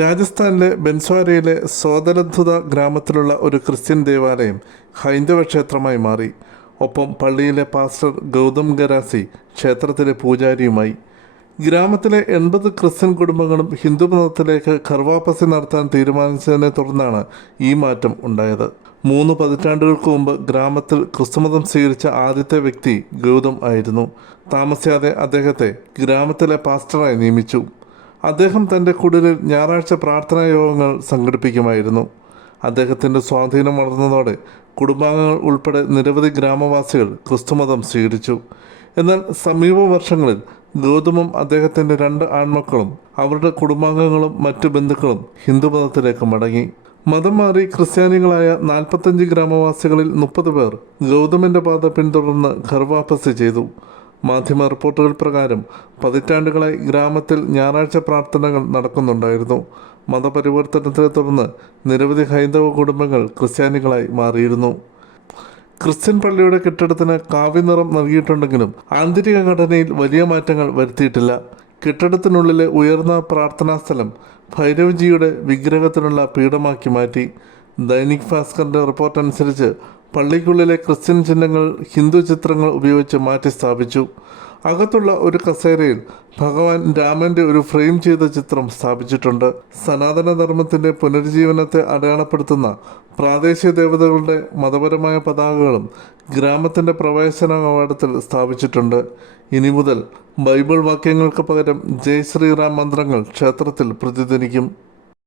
രാജസ്ഥാനിലെ ബെൻസ്വാരയിലെ സോദരധുത ഗ്രാമത്തിലുള്ള ഒരു ക്രിസ്ത്യൻ ദേവാലയം ഹൈന്ദവ ക്ഷേത്രമായി മാറി. ഒപ്പം പള്ളിയിലെ പാസ്റ്റർ ഗൗതം ഗരാസി ക്ഷേത്രത്തിലെ പൂജാരിയുമായി. ഗ്രാമത്തിലെ എൺപത് ക്രിസ്ത്യൻ കുടുംബങ്ങളും ഹിന്ദു മതത്തിലേക്ക് ഖർവാപ്പസി നടത്താൻ തീരുമാനിച്ചതിനെ തുടർന്നാണ് ഈ മാറ്റം ഉണ്ടായത്. മൂന്ന് പതിറ്റാണ്ടുകൾക്ക് മുമ്പ് ഗ്രാമത്തിൽ ക്രിസ്തുമതം സ്വീകരിച്ച ആദ്യത്തെ വ്യക്തി ഗൗതം ആയിരുന്നു. താമസിയാതെ അദ്ദേഹത്തെ ഗ്രാമത്തിലെ പാസ്റ്ററായി നിയമിച്ചു. അദ്ദേഹം തന്റെ കുടിലിൽ ഞായറാഴ്ച പ്രാർത്ഥനാ യോഗങ്ങൾ സംഘടിപ്പിക്കുമായിരുന്നു. അദ്ദേഹത്തിന്റെ സ്വാധീനം വളർന്നതോടെ കുടുംബാംഗങ്ങൾ ഉൾപ്പെടെ നിരവധി ഗ്രാമവാസികൾ ക്രിസ്തുമതം സ്വീകരിച്ചു. എന്നാൽ സമീപ വർഷങ്ങളിൽ ഗൗതമും അദ്ദേഹത്തിന്റെ രണ്ട് ആൺമക്കളും അവരുടെ കുടുംബാംഗങ്ങളും മറ്റു ബന്ധുക്കളും ഹിന്ദുമതത്തിലേക്ക് മടങ്ങി. മതം മാറി ക്രിസ്ത്യാനികളായ നാൽപ്പത്തഞ്ച് ഗ്രാമവാസികളിൽ മുപ്പത് പേർ ഗൗതമിന്റെ പാത പിന്തുടർന്ന് ഖർവാപ്പസി ചെയ്തു. മാധ്യമ റിപ്പോർട്ടുകൾ പ്രകാരം പതിറ്റാണ്ടുകളായി ഗ്രാമത്തിൽ ഞായറാഴ്ച പ്രാർത്ഥനകൾ നടക്കുന്നുണ്ടായിരുന്നു. മതപരിവർത്തനത്തെ തുടർന്ന് നിരവധി ഹൈന്ദവ കുടുംബങ്ങൾ ക്രിസ്ത്യാനികളായി മാറിയിരുന്നു. ക്രിസ്ത്യൻ പള്ളിയുടെ കെട്ടിടത്തിന് കാവ്യനിറം നൽകിയിട്ടുണ്ടെങ്കിലും ആന്തരിക ഘടനയിൽ വലിയ മാറ്റങ്ങൾ വരുത്തിയിട്ടില്ല. കെട്ടിടത്തിനുള്ളിലെ ഉയർന്ന പ്രാർത്ഥനാ സ്ഥലം ഭൈരവ്ജിയുടെ വിഗ്രഹത്തിനുള്ള പീഠമാക്കി മാറ്റി. ദൈനിക് ഭാസ്കറിന്റെ റിപ്പോർട്ട് അനുസരിച്ച് പള്ളിക്കുള്ളിലെ ക്രിസ്ത്യൻ ചിഹ്നങ്ങൾ ഹിന്ദു ചിത്രങ്ങൾ ഉപയോഗിച്ച് മാറ്റി സ്ഥാപിച്ചു. അകത്തുള്ള ഒരു കസേരയിൽ ഭഗവാൻ രാമന്റെ ഒരു ഫ്രെയിം ചെയ്ത ചിത്രം സ്ഥാപിച്ചിട്ടുണ്ട്. സനാതനധർമ്മത്തിന്റെ പുനരുജ്ജീവനത്തെ അടയാളപ്പെടുത്തുന്ന പ്രാദേശിക ദേവതകളുടെ മതപരമായ പതാകകളും ഗ്രാമത്തിന്റെ പ്രവേശന കവാടത്തിൽ സ്ഥാപിച്ചിട്ടുണ്ട്. ഇനി മുതൽ ബൈബിൾ വാക്യങ്ങൾക്ക് പകരം ജയ് ശ്രീറാം മന്ത്രങ്ങൾ ക്ഷേത്രത്തിൽ പ്രതിധ്വനിക്കും.